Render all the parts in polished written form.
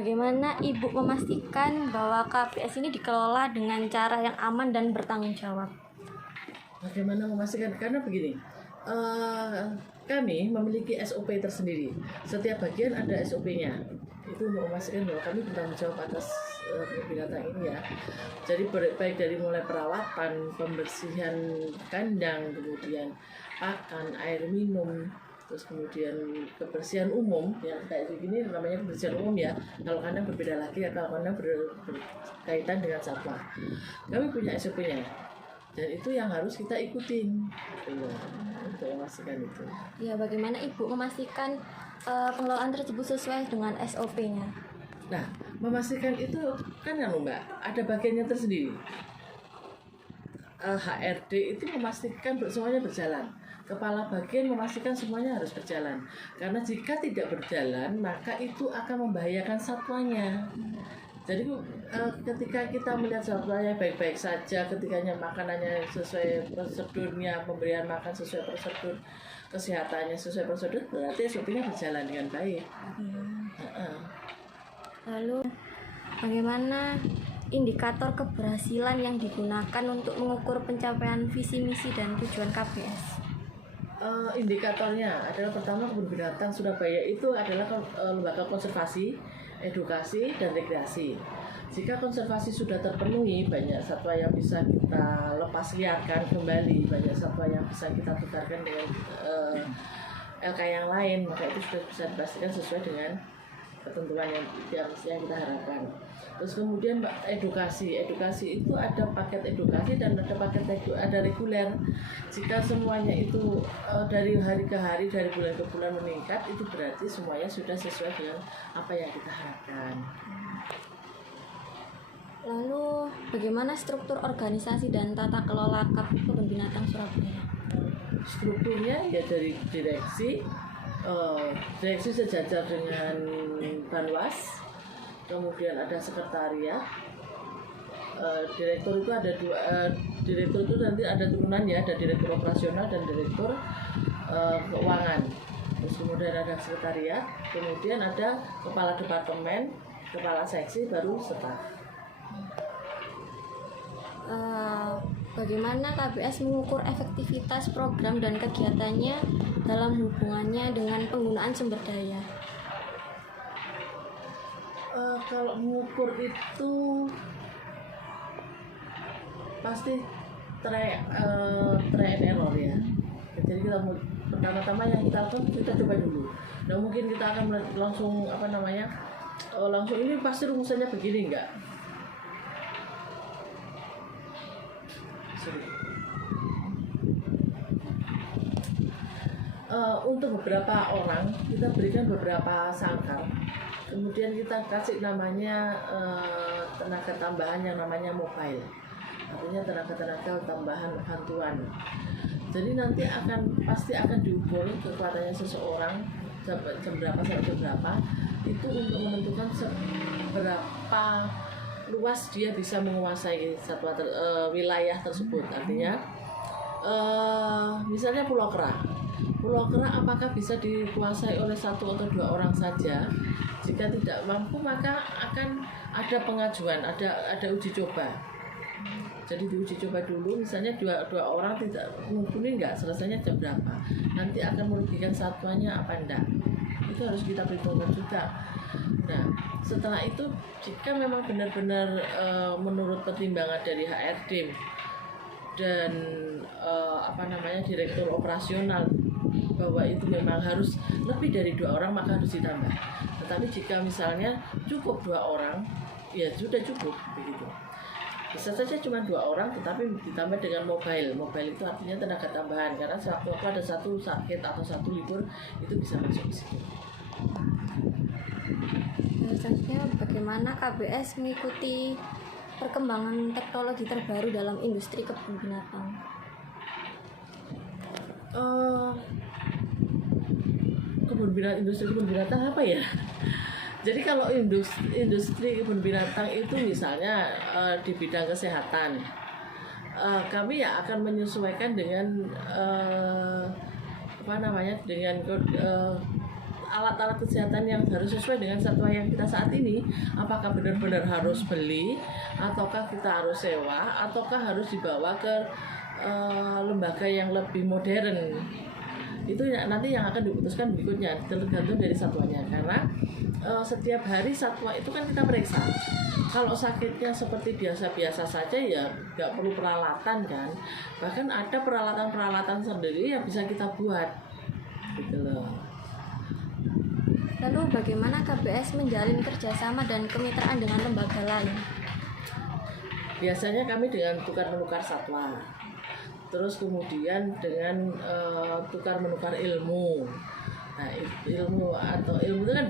Bagaimana Ibu memastikan bahwa KBS ini dikelola dengan cara yang aman dan bertanggung jawab? Bagaimana memastikan? Karena begini, kami memiliki SOP tersendiri. Setiap bagian ada SOP-nya. Itu untuk memastikan bahwa kami bertanggung jawab atas binatang ini ya. Jadi baik dari mulai perawatan, pembersihan kandang, kemudian pakan, air minum, terus kemudian kebersihan umum ya, kayak begini namanya kebersihan umum ya. Kalau kandang berbeda lagi ya, kalau kandang berkaitan dengan satwa. Kami punya SOP-nya dan itu yang harus kita ikutin untuk memastikan itu. Ya, bagaimana Ibu memastikan pengelolaan tersebut sesuai dengan SOP-nya? Nah, memastikan itu kan Mbak, ada bagiannya tersendiri. HRD itu memastikan semuanya berjalan. Kepala bagian memastikan semuanya harus berjalan. Karena jika tidak berjalan, maka itu akan membahayakan satwanya. Jadi ketika kita melihat satwanya baik-baik saja, ketikanya makanannya sesuai prosedurnya, pemberian makan sesuai prosedur, kesehatannya sesuai prosedur, berarti SOP-nya berjalan dengan baik. Lalu, bagaimana indikator keberhasilan yang digunakan untuk mengukur pencapaian visi misi dan tujuan KBS? Indikatornya adalah pertama, Kebun Binatang Surabaya itu adalah lembaga konservasi, edukasi, dan rekreasi. Jika konservasi sudah terpenuhi, banyak satwa yang bisa kita lepas liarkan kembali, banyak satwa yang bisa kita tukarkan dengan LK yang lain, maka itu sudah bisa dipastikan sesuai dengan ketentuan yang kita harapkan. Terus kemudian edukasi itu ada paket edukasi dan ada reguler. Jika semuanya itu dari hari ke hari, dari bulan ke bulan meningkat, itu berarti semuanya sudah sesuai dengan apa yang kita harapkan. Lalu, bagaimana struktur organisasi dan tata kelola Kebun Binatang Surabaya? Strukturnya ya dari direksi sejajar dengan Banwas, kemudian ada sekretariat, direktur itu ada dua, direktur itu nanti ada turunannya, ada direktur operasional dan direktur keuangan. Terus kemudian ada sekretariat, kemudian ada kepala departemen, kepala seksi, baru staf. Bagaimana KBS mengukur efektivitas program dan kegiatannya dalam hubungannya dengan penggunaan sumber daya? Kalau mengukur itu pasti try and error ya. Jadi kita pertama-tama yang kita lakukan, kita coba dulu. Nah, mungkin kita akan langsung langsung ini pasti rumusannya begini enggak? Untuk beberapa orang kita berikan beberapa sangkar, kemudian kita kasih namanya tenaga tambahan yang namanya mobile, artinya tenaga tambahan bantuan. Jadi nanti pasti akan diukur kekuatannya seseorang jam berapa sampai jam berapa, itu untuk menentukan seberapa luas dia bisa menguasai wilayah tersebut. Artinya misalnya Pulau Kera apakah bisa dikuasai oleh 1 atau 2 orang saja? Jika tidak mampu, maka akan ada pengajuan, ada uji coba. Jadi diuji coba dulu, misalnya dua orang tidak mumpuni, nggak selesainya jam berapa, nanti akan merugikan satwanya apa enggak, itu harus kita perhitungkan juga. Nah, setelah itu jika memang benar-benar menurut pertimbangan dari HRD dan direktur operasional bahwa itu memang harus lebih dari 2 orang, maka harus ditambah. Tetapi jika misalnya cukup 2 orang, ya sudah cukup begitu. Bisa saja cuma 2 orang, tetapi ditambah dengan mobile. Mobile itu artinya tenaga tambahan, karena sewaktu ada satu sakit atau satu libur, itu bisa masuk di situ. Selanjutnya, bagaimana KBS mengikuti perkembangan teknologi terbaru dalam industri kebun binatang? Industri kebun binatang apa ya? Jadi kalau industri kebun binatang itu misalnya di bidang kesehatan, kami ya akan menyesuaikan dengan dengan alat-alat kesehatan yang harus sesuai dengan satwa yang kita saat ini, apakah benar-benar harus beli, ataukah kita harus sewa, ataukah harus dibawa ke lembaga yang lebih modern. Itu nanti yang akan diputuskan berikutnya, tergantung dari satwanya. Karena setiap hari satwa itu kan kita periksa. Kalau sakitnya seperti biasa-biasa saja ya nggak perlu peralatan kan. Bahkan ada peralatan-peralatan sendiri yang bisa kita buat gitu loh. Lalu bagaimana KBS menjalin kerjasama dan kemitraan dengan lembaga lain? Biasanya kami dengan tukar menukar satwa, terus kemudian dengan tukar menukar ilmu. Nah, ilmu itu kan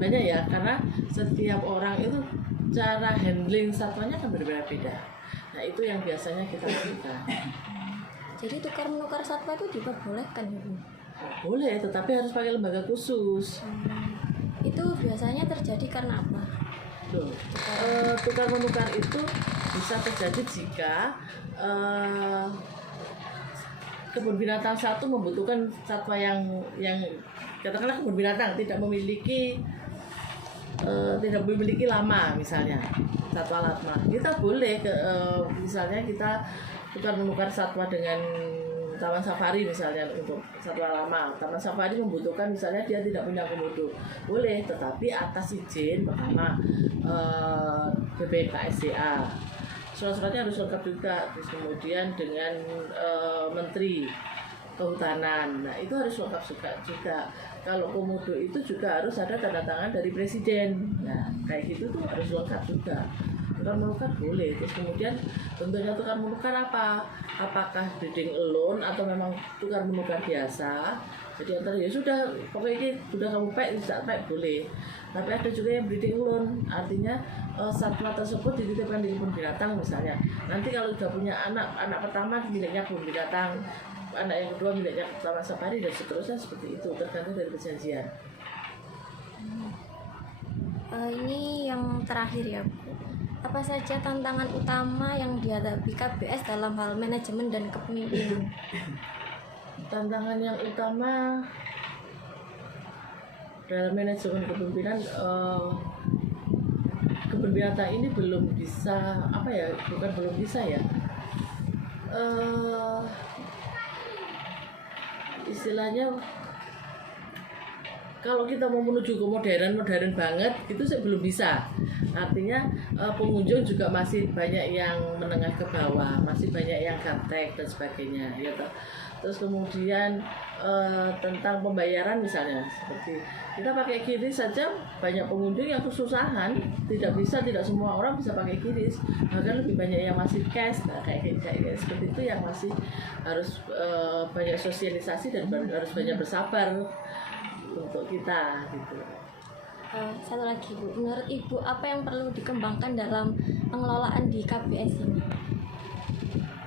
banyak ya, karena setiap orang itu cara handling satwanya kan berbeda-beda. Nah, itu yang biasanya kita lakukan. Jadi tukar menukar satwa itu diperbolehkan ya, Bu? Boleh, tetapi harus pakai lembaga khusus. Itu biasanya terjadi karena apa? Loh, tukar menukar itu bisa terjadi jika kebun binatang satu membutuhkan satwa yang katakanlah kebun binatang tidak memiliki lama, misalnya satwa lama, kita boleh misalnya kita tukar menukar satwa dengan taman safari misalnya. Untuk satwa lama, taman safari membutuhkan misalnya dia tidak punya komodo, boleh, tetapi atas izin pertama BPKSDA, surat-suratnya harus lengkap juga. Terus kemudian dengan Menteri Kehutanan, nah itu harus lengkap juga. Kalau komodo itu juga harus ada tanda tangan dari presiden. Nah kayak gitu tuh harus lengkap juga. Tukar menukar boleh. Terus kemudian bentuknya tukar menukar apa? Apakah breeding alone atau memang tukar menukar biasa? Jadi antara ya sudah, pokoknya sudah kamu pack, bisa pack boleh. Tapi ada juga yang breeding alone, artinya satwa tersebut dititipkan di kebun binatang misalnya. Nanti kalau sudah punya anak pertama miliknya kebun binatang, anak yang kedua miliknya taman safari, dan seterusnya seperti itu, tergantung dari perjanjian. Ini yang terakhir ya, Bu. Apa saja tantangan utama yang dihadapi KBS dalam hal manajemen dan kepemimpinan? Tantangan yang utama dalam manajemen kepemimpinan, kebun binatang ini belum bisa istilahnya kalau kita mau menuju ke modern banget itu sih belum bisa. Artinya pengunjung juga masih banyak yang menengah ke bawah, masih banyak yang gaptek dan sebagainya ya toh. Terus kemudian tentang pembayaran misalnya, seperti kita pakai QRIS saja banyak pengunjung yang kesusahan, tidak semua orang bisa pakai QRIS, bahkan lebih banyak yang masih cash. Nah, kayak seperti itu yang masih harus banyak sosialisasi dan harus banyak bersabar untuk kita gitu. Satu lagi, Bu, menurut Ibu apa yang perlu dikembangkan dalam pengelolaan di KBS ini?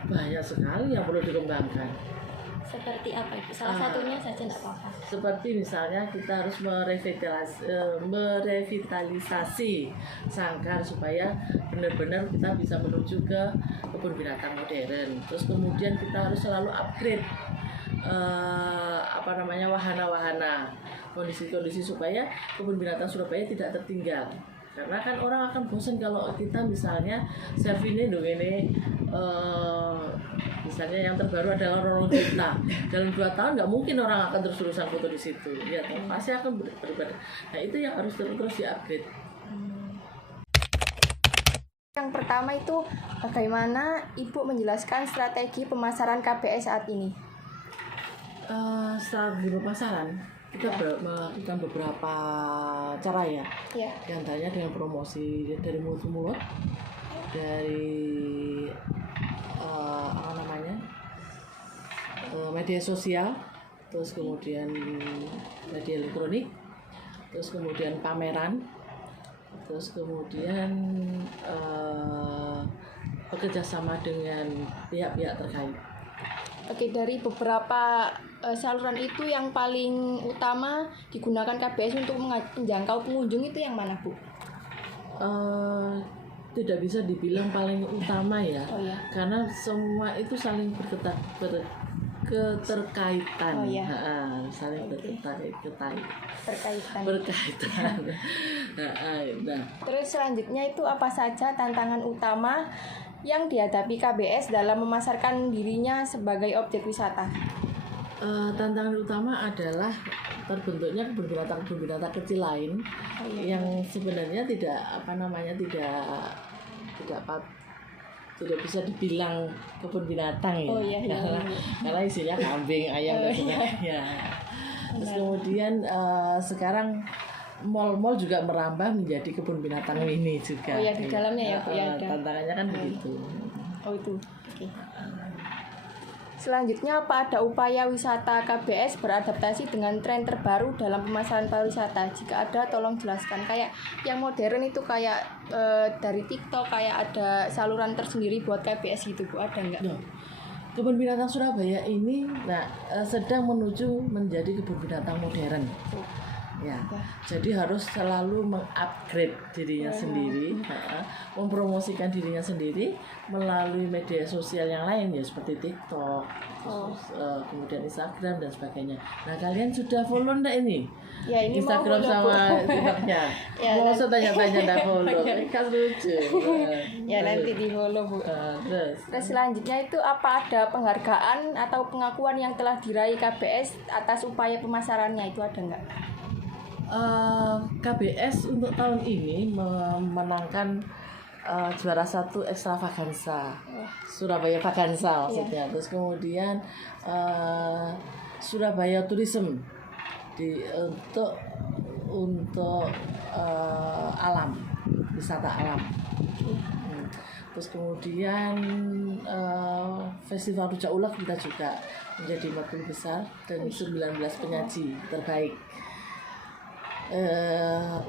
Banyak sekali yang perlu dikembangkan. Seperti apa, Ibu? Salah satunya saja tidak apa-apa. Seperti misalnya kita harus merevitalisasi sangkar supaya benar-benar kita bisa menuju ke kebun binatang modern. Terus kemudian kita harus selalu upgrade wahana-wahana, kondisi-kondisi supaya kebun binatang Surabaya tidak tertinggal. Karena kan orang akan bosan kalau kita misalnya selfie ini misalnya yang terbaru adalah Roro Gita. Dalam 2 tahun nggak mungkin orang akan terus-terusan foto di situ, ya pasti akan berubah. Nah itu yang harus terus di-upgrade. Yang pertama itu bagaimana Ibu menjelaskan strategi pemasaran KBS saat ini? Strategi pemasaran kita melakukan beberapa cara ya. Di antaranya dengan promosi dari mulut ke mulut, dari media sosial, terus kemudian media elektronik, terus kemudian pameran, terus kemudian bekerja sama dengan pihak-pihak terkait. Oke, dari beberapa saluran itu yang paling utama digunakan KBS untuk menjangkau pengunjung itu yang mana, Bu? Tidak bisa dibilang paling utama ya, Oh, ya. karena semua itu saling keterkaitan. Oh, iya. Saling Berkaitan. berkaitan. Nah, Terus selanjutnya itu apa saja tantangan utama yang dihadapi KBS dalam memasarkan dirinya sebagai objek wisata? tantangan utama adalah terbentuknya kebun binatang kecil lain yang sebenarnya tidak bisa dibilang kebun binatang ya. Oh, iya. Karena isinya kambing, ayam dan sebagainya. Terus kemudian sekarang mal-mal juga merambah menjadi kebun binatang mini juga. Oh ya, di dalamnya ya Bu ya. Tantangannya kan begitu. Oh itu. Oke. Selanjutnya apa ada upaya wisata KBS beradaptasi dengan tren terbaru dalam pemasaran pariwisata? Jika ada tolong jelaskan. Kayak yang modern itu kayak dari TikTok kayak ada saluran tersendiri buat KBS gitu Bu, ada nggak? Nah, kebun binatang Surabaya ini sedang menuju menjadi kebun binatang modern. Ya, jadi harus selalu mengupgrade dirinya sendiri, mempromosikan dirinya sendiri melalui media sosial yang lain ya seperti TikTok, kemudian Instagram dan sebagainya. Nah, kalian sudah follow enggak ini? Ya, ini Instagram mau sama TikToknya. Mau saya tanya-tanya enggak follow? Kan lucu. Ya nanti di follow Bu. Terus Selanjutnya itu apa ada penghargaan atau pengakuan yang telah diraih KBS atas upaya pemasarannya, itu ada nggak? KBS untuk tahun ini memenangkan juara 1 Extravaganza Surabaya Vaganza maksudnya. Terus kemudian Surabaya Tourism untuk alam, wisata alam. Terus kemudian Festival Rujak Ulek kita juga menjadi 40 besar dan 19 penyaji terbaik.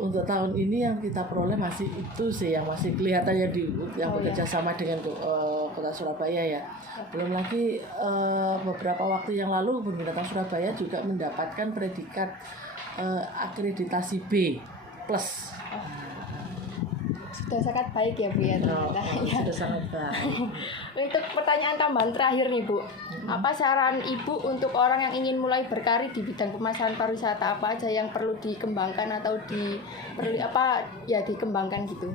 Untuk tahun ini yang kita peroleh masih itu sih yang masih kelihatannya yang bekerja sama dengan Kota Surabaya ya. Belum lagi beberapa waktu yang lalu Kebun Binatang Surabaya juga mendapatkan predikat akreditasi B+. Sudah sangat baik ya Bu ya ternyata. Sudah sangat baik. Untuk pertanyaan tambahan terakhir nih Bu, apa saran Ibu untuk orang yang ingin mulai berkarir di bidang pemasaran pariwisata, apa aja yang perlu dikembangkan atau dikembangkan gitu?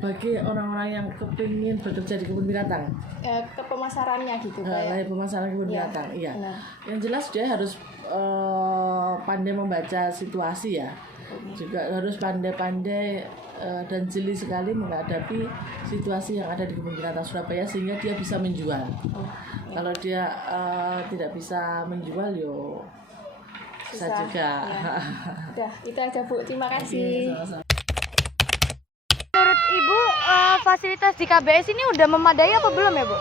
Bagi orang-orang yang kepingin bekerja di kebun binatang, Ke pemasarannya gitu pemasaran kebun binatang, iya. Yang jelas dia harus pandai membaca situasi ya. Juga harus pandai-pandai dan jeli sekali menghadapi situasi yang ada di Kebun Binatang Surabaya sehingga dia bisa menjual. Kalau dia tidak bisa menjual, susah juga. Ya. Udah, itu aja Bu. Terima kasih. Menurut Ibu, fasilitas di KBS ini udah memadai apa belum ya Bu?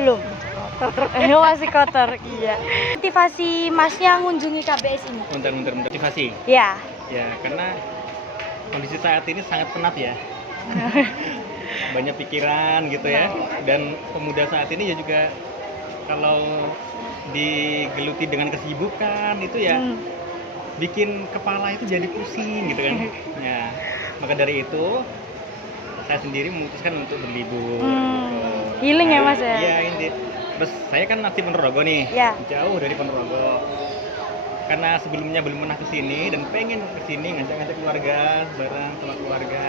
Belum. Masih kotor. Iya. Motivasi Masnya mengunjungi KBS ini? Bentar, motivasi. Ya. Ya, karena kondisi saat ini sangat penat ya. Banyak pikiran gitu ya. Dan pemuda saat ini ya juga kalau digeluti dengan kesibukan itu ya bikin kepala itu jadi pusing gitu kan. Ya, maka dari itu saya sendiri memutuskan untuk berlibur. Healing ya Mas ya? Iya, ini. Terus saya kan asli Ponorogo nih, jauh dari Ponorogo. Karena sebelumnya belum pernah kesini dan pengen kesini ngajak-ngajak keluarga, bareng sama keluarga.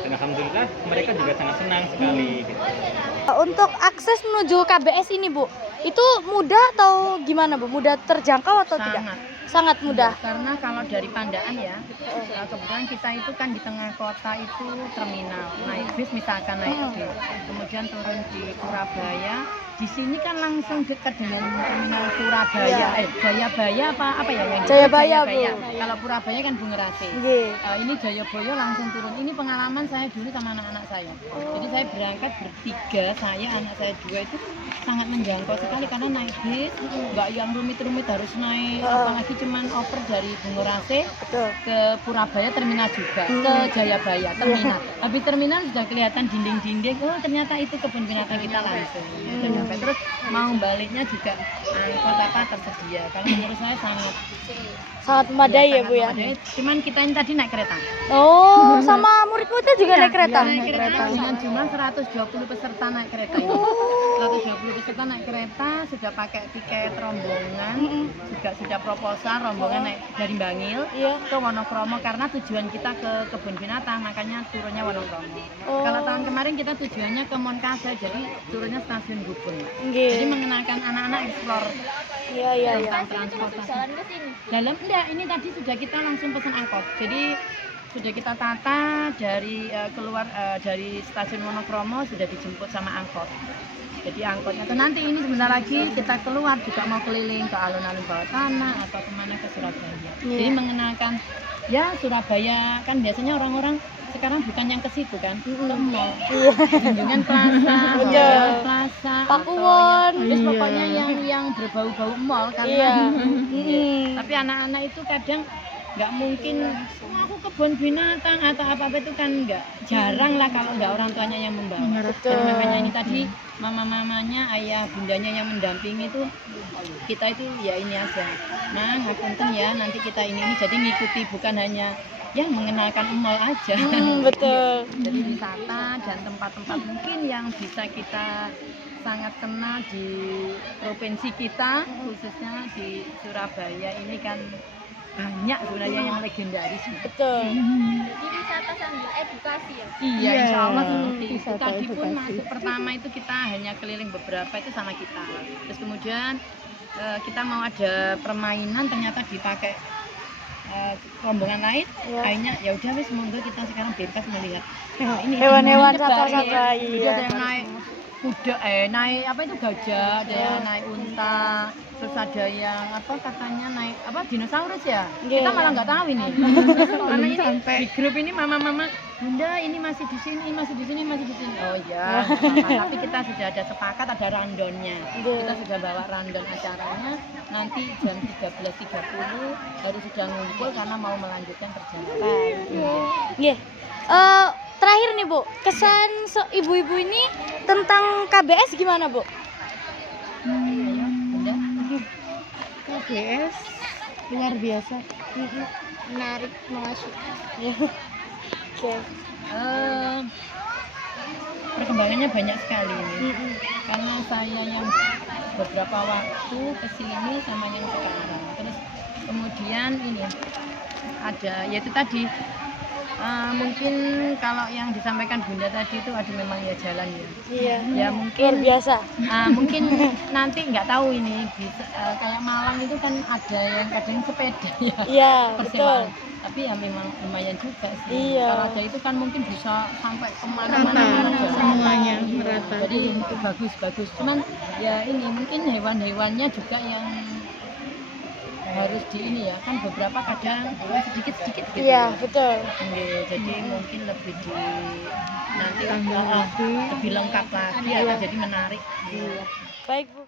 Dan alhamdulillah mereka juga sangat senang sekali. Gitu. Untuk akses menuju KBS ini Bu, itu mudah atau gimana Bu? Mudah terjangkau atau tidak? Sangat mudah. Karena kalau dari Pandaan ya, kebetulan kita itu kan di tengah kota itu terminal, naik bis misalkan naik bis, kemudian turun di Surabaya. Di sini kan langsung dekat dengan terminal Surabaya, Jayabaya apa ya yang Jayabaya Bu. Kalau Surabaya kan Bungerase. Ini Jayabaya langsung turun. Ini pengalaman saya dulu sama anak-anak saya. Jadi saya berangkat bertiga, saya anak saya dua itu sangat menjangkau sekali karena naik bis, nggak yang rumit-rumit harus naik, apalagi cuman oper dari Bungerase ke Surabaya terminal juga, ke Jayabaya terminal. Habis terminal sudah kelihatan dinding-dinding, ternyata itu kebun binatang kita langsung. Terus mau baliknya juga angkot tersedia. Kalau menurut saya sangat memadai ya Bu ya. Cuman kita ini tadi naik kereta. Oh, sama murid-muridnya juga naik kereta. Naik kereta dengan jumlah 120 peserta naik kereta. 120 peserta naik kereta, sudah pakai tiket rombongan, juga sudah proposal rombongan naik dari Bangil ke Wonokromo karena tujuan kita ke kebun binatang, makanya turunnya Wonokromo. Kalau tahun kemarin kita tujuannya ke Monkase, jadi turunnya stasiun Gubeng. Jadi mengenalkan anak-anak eksplor tentang transportasi. Dalam enggak, ini tadi sudah kita langsung pesan angkot. Jadi sudah kita tata dari keluar dari stasiun Wonokromo sudah dijemput sama angkot. Jadi angkotnya tuh nanti ini sebentar lagi kita keluar juga mau keliling ke alun-alun bawah tanah atau kemana ke Surabaya. Jadi mengenalkan ya Surabaya kan biasanya orang-orang sekarang bukan yang ke situ kan, ke mall, Tunjungan Plaza, Mall Plaza, Pakuwon. terus pokoknya yang berbau-bau mall karena tapi anak-anak itu kadang nggak mungkin aku kebun binatang atau apa-apa itu kan nggak jarang lah kalau nggak orang tuanya yang membawa. Jadi makanya ini tadi mama-mamanya, ayah bundanya yang mendampingi itu kita itu ya ini aja, Mang, ngapunten ya nanti kita ini jadi ngikuti bukan hanya ya mengenalkan mall aja. Betul. Jadi wisata dan tempat-tempat mungkin yang bisa kita sangat kenal di provinsi kita khususnya di Surabaya ini kan banyak sebenarnya yang legendaris. Betul. Jadi wisata sambil edukasi ya. Iya, insya Allah seperti itu. Tadi pun masuk pertama itu kita hanya keliling beberapa itu sama kita. Terus kemudian kita mau ada permainan ternyata dipakai rombongan lain. Akhirnya ya udah wis monggo kita sekarang bebas melihat. Ini Hewan-hewan nyebar, satwa-satwa, Jadi iya. ada yang naik kuda, naik apa itu gajah, ada yang naik unta, terus ada yang apa katanya naik apa dinosaurus ya. Kita malah nggak tahu ini. Karena ini di grup ini mama-mama, Bunda ini masih di sini, masih di sini, masih di sini. Oh iya, nggak apa-apa. Tapi kita sudah ada sepakat ada randonnya. Kita sudah bawa randon acaranya. Nanti jam 13.30 harus sudah ngumpul karena mau melanjutkan perjalanan. Nggih. Terakhir nih Bu, kesan ibu-ibu ini tentang KBS gimana Bu? Bunda? KBS luar biasa, menarik, mengasihkan. Oke. Perkembangannya banyak sekali ini. Karena saya yang beberapa waktu kesini sama yang sekarang. Terus kemudian ini ada yaitu tadi mungkin kalau yang disampaikan Bunda tadi itu aduh memang ya jalan ya. Iya. Ya mungkin Luar biasa. mungkin nanti nggak tahu ini bisa, kayak Malang itu kan ada yang kadang sepeda ya. Iya, betul. Persewaan. Tapi ya memang lumayan juga sih. Iya. Kalau ada itu kan mungkin bisa sampai kemana-mana semuanya merata. Jadi itu bagus. Cuman ya ini mungkin hewan-hewannya juga yang harus di ini ya kan beberapa kadang sedikit gitu. Iya, betul. Jadi mungkin lebih di nanti Tambah lagi. lebih lengkap lagi akan jadi menarik. Baik Bu.